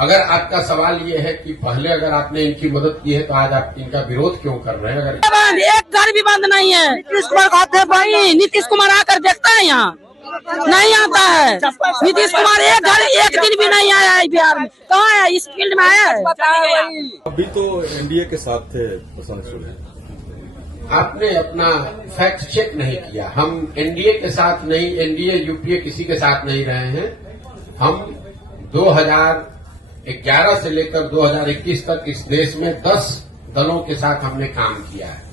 अगर आपका सवाल ये है कि पहले अगर आपने इनकी मदद की है तो आज आप इनका विरोध क्यों कर रहे हैं? अगर एक घर भी बंद नहीं है। नीतीश कुमार खाते भाई, नीतीश कुमार आकर देखता है यहाँ नहीं आता है। नीतीश कुमार एक घर एक दिन भी नहीं आया है बिहार में। कहाँ है? इस फील्ड में आया है? अभी तो एनडीए के साथ थे प्रशांत सूर्य। आपने अपना फैक्ट चेक नहीं किया। हम एनडीए के साथ नहीं, एनडीए यूपीए किसी के साथ नहीं रहे हैं। हम 2011 से लेकर 2021 तक इस देश में 10 दलों के साथ हमने काम किया है।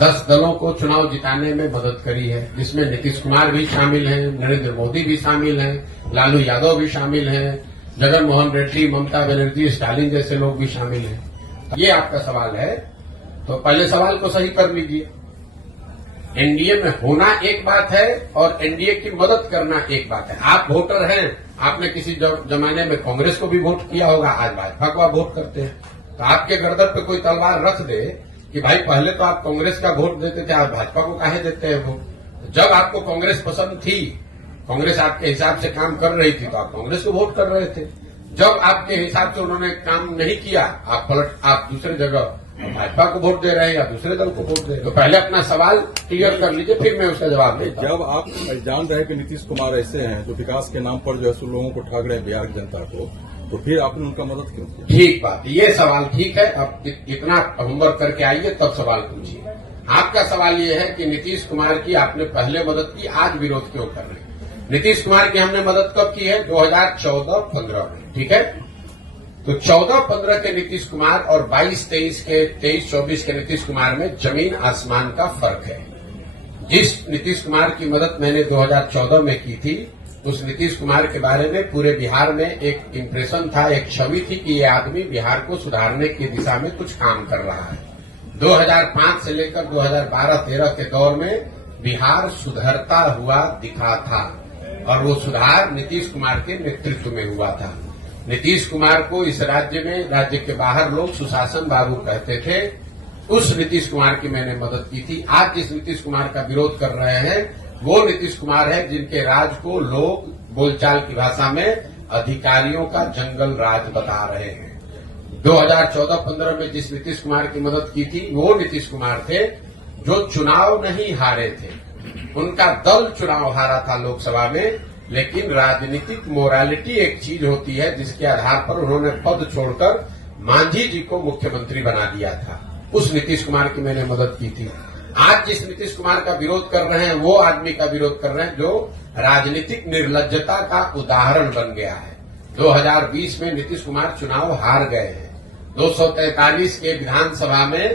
10 दलों को चुनाव जिताने में मदद करी है, जिसमें नीतीश कुमार भी शामिल हैं, नरेंद्र मोदी भी शामिल हैं, लालू यादव भी शामिल हैं, जगन मोहन रेड्डी, ममता बनर्जी, स्टालिन जैसे लोग भी शामिल हैं। ये आपका सवाल है तो पहले सवाल को सही कर लीजिए। एनडीए में होना एक बात है और एनडीए की मदद करना एक बात है। आप वोटर हैं, आपने किसी जमाने में कांग्रेस को भी वोट किया होगा, आज भाजपा को आप वोट करते हैं। तो आपके गर्दन पे कोई तलवार रख दे कि भाई पहले तो आप कांग्रेस का वोट देते थे, आज भाजपा को काहे देते हैं वोट? जब आपको कांग्रेस पसंद थी, कांग्रेस आपके हिसाब से काम कर रही थी तो आप कांग्रेस को वोट कर रहे थे। जब आपके हिसाब से उन्होंने काम नहीं किया, आप दूसरे जगह भाजपा को वोट दे रहे हैं या दूसरे दल को वोट दे रहे हैं। तो पहले अपना सवाल क्लियर कर लीजिए, फिर मैं उसका जवाब देता हूं। जब आप जान रहे कि नीतीश कुमार ऐसे हैं जो विकास के नाम पर जो है लोगों को ठग रहे हैं बिहार की जनता को, तो फिर आपने उनका मदद क्यों की? ठीक बात, ये सवाल ठीक है। अब इतना होमवर्क करके आइए तब सवाल पूछिए। आपका सवाल ये है कि नीतीश कुमार की आपने पहले मदद की, आज विरोध क्यों कर रहे हैं? नीतीश कुमार की हमने मदद कब की है? 2014-15 में, ठीक है। तो 14-15 के नीतीश कुमार और 22-23 के नीतीश कुमार में जमीन आसमान का फर्क है। जिस नीतीश कुमार की मदद मैंने 2014 में की थी, उस नीतीश कुमार के बारे में पूरे बिहार में एक इम्प्रेशन था, एक छवि थी कि ये आदमी बिहार को सुधारने की दिशा में कुछ काम कर रहा है। 2005 से लेकर 2012-13 के दौर में बिहार सुधरता हुआ दिखा था और वो सुधार नीतीश कुमार के नेतृत्व में हुआ था। नीतीश कुमार को इस राज्य में, राज्य के बाहर लोग सुशासन बाबू कहते थे। उस नीतीश कुमार की मैंने मदद की थी। आज जिस नीतीश कुमार का विरोध कर रहे हैं वो नीतीश कुमार है जिनके राज को लोग बोलचाल की भाषा में अधिकारियों का जंगल राज बता रहे हैं। 2014-15 में जिस नीतीश कुमार की मदद की थी वो नीतीश कुमार थे जो चुनाव नहीं हारे थे। उनका दल चुनाव हारा था लोकसभा में, लेकिन राजनीतिक मोरालिटी एक चीज होती है जिसके आधार पर उन्होंने पद छोड़कर मांझी जी को मुख्यमंत्री बना दिया था। उस नीतीश कुमार की मैंने मदद की थी। आज जिस नीतीश कुमार का विरोध कर रहे हैं वो आदमी का विरोध कर रहे हैं जो राजनीतिक निर्लज्जता का उदाहरण बन गया है। 2020 में नीतीश कुमार चुनाव हार गए हैं। 243 के विधानसभा में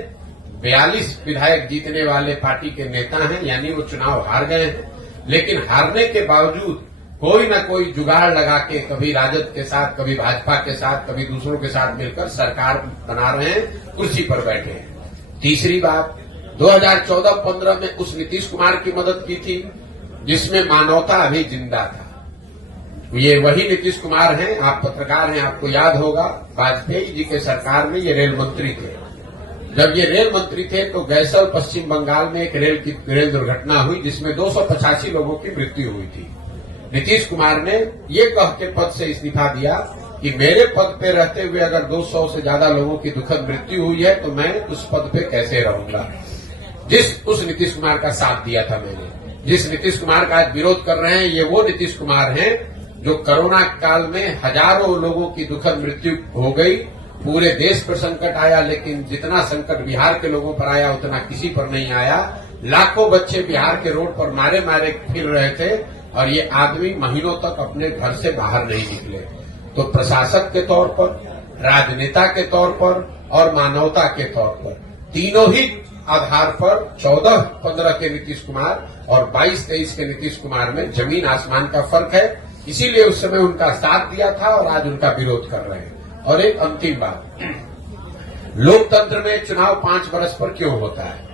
42 विधायक जीतने वाले पार्टी के नेता हैं, यानी वो चुनाव हार गए हैं। लेकिन हारने के बावजूद कोई न कोई जुगाड़ लगा के कभी राजद के साथ, कभी भाजपा के साथ, कभी दूसरों के साथ मिलकर सरकार बना रहे हैं, कुर्सी पर बैठे हैं। तीसरी बात, 2014-15 में उस नीतीश कुमार की मदद की थी जिसमें मानवता अभी जिंदा था। ये वही नीतीश कुमार हैं, आप पत्रकार हैं, आपको याद होगा वाजपेयी जी के सरकार में ये रेल मंत्री थे। जब ये रेल मंत्री थे तो गैसल पश्चिम बंगाल में एक रेल दुर्घटना हुई जिसमें 285 लोगों की मृत्यु हुई थी। नीतीश कुमार ने ये कह के पद से इस्तीफा दिया कि मेरे पद पे रहते हुए अगर 200 से ज्यादा लोगों की दुखद मृत्यु हुई है तो मैं उस पद पे कैसे रहूंगा। उस नीतीश कुमार का साथ दिया था मैंने। जिस नीतीश कुमार का आज विरोध कर रहे हैं ये वो नीतीश कुमार हैं जो कोरोना काल में हजारों लोगों की दुखद मृत्यु हो गई, पूरे देश पर संकट आया, लेकिन जितना संकट बिहार के लोगों पर आया उतना किसी पर नहीं आया। लाखों बच्चे बिहार के रोड पर मारे मारे फिर रहे थे और ये आदमी महीनों तक अपने घर से बाहर नहीं निकले। तो प्रशासक के तौर पर, राजनेता के तौर पर और मानवता के तौर पर, तीनों ही आधार पर 14-15 के नीतीश कुमार और 22-23 के नीतीश कुमार में जमीन आसमान का फर्क है। इसीलिए उस समय उनका साथ दिया था और आज उनका विरोध कर रहे हैं। और एक अंतिम बात, लोकतंत्र में चुनाव 5 वर्ष पर क्यों होता है?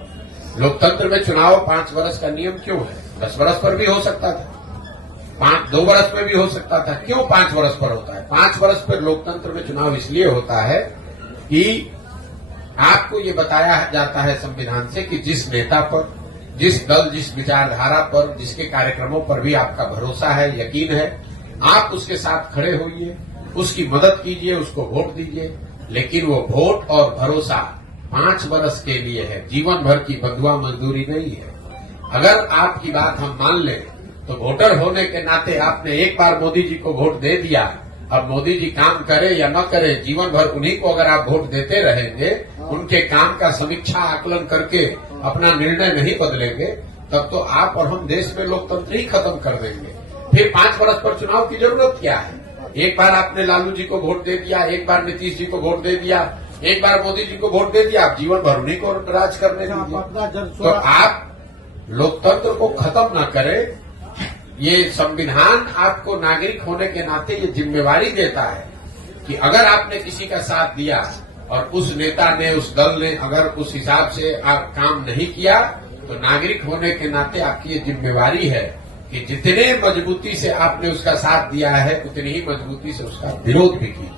लोकतंत्र में चुनाव 5 वर्ष का नियम क्यों है? 10 वर्ष पर भी हो सकता था, 2 वर्ष में भी हो सकता था। क्यों 5 वर्ष पर होता है? 5 वर्ष पर लोकतंत्र में चुनाव इसलिए होता है कि आपको ये बताया जाता है संविधान से कि जिस नेता पर, जिस दल, जिस विचारधारा पर, जिसके कार्यक्रमों पर भी आपका भरोसा है, यकीन है, आप उसके साथ खड़े होइए, उसकी मदद कीजिए, उसको वोट दीजिए। लेकिन वो वोट और भरोसा 5 वर्ष के लिए है, जीवन भर की बंधुआ मजदूरी नहीं है। अगर आपकी बात हम मान लें तो वोटर होने के नाते आपने एक बार मोदी जी को वोट दे दिया, अब मोदी जी काम करे या न करे, जीवन भर उन्हीं को अगर आप वोट देते रहेंगे, उनके काम का समीक्षा आकलन करके अपना निर्णय नहीं बदलेंगे, तब तो आप और हम देश में लोकतंत्र ही खत्म कर देंगे। फिर 5 वर्ष पर चुनाव की जरूरत क्या है? एक बार आपने लालू जी को वोट दे दिया, एक बार नीतीश जी को वोट दे दिया, एक बार मोदी जी को वोट दे दिया, आप जीवन भर उन्हीं को राज करने दीजिए। तो आप लोकतंत्र को खत्म न करें। ये संविधान आपको नागरिक होने के नाते ये जिम्मेवारी देता है कि अगर आपने किसी का साथ दिया और उस नेता ने, उस दल ने अगर उस हिसाब से आप काम नहीं किया, तो नागरिक होने के नाते आपकी ये जिम्मेवारी है कि जितने मजबूती से आपने उसका साथ दिया है, उतनी ही मजबूती से उसका विरोध भी कीजिए।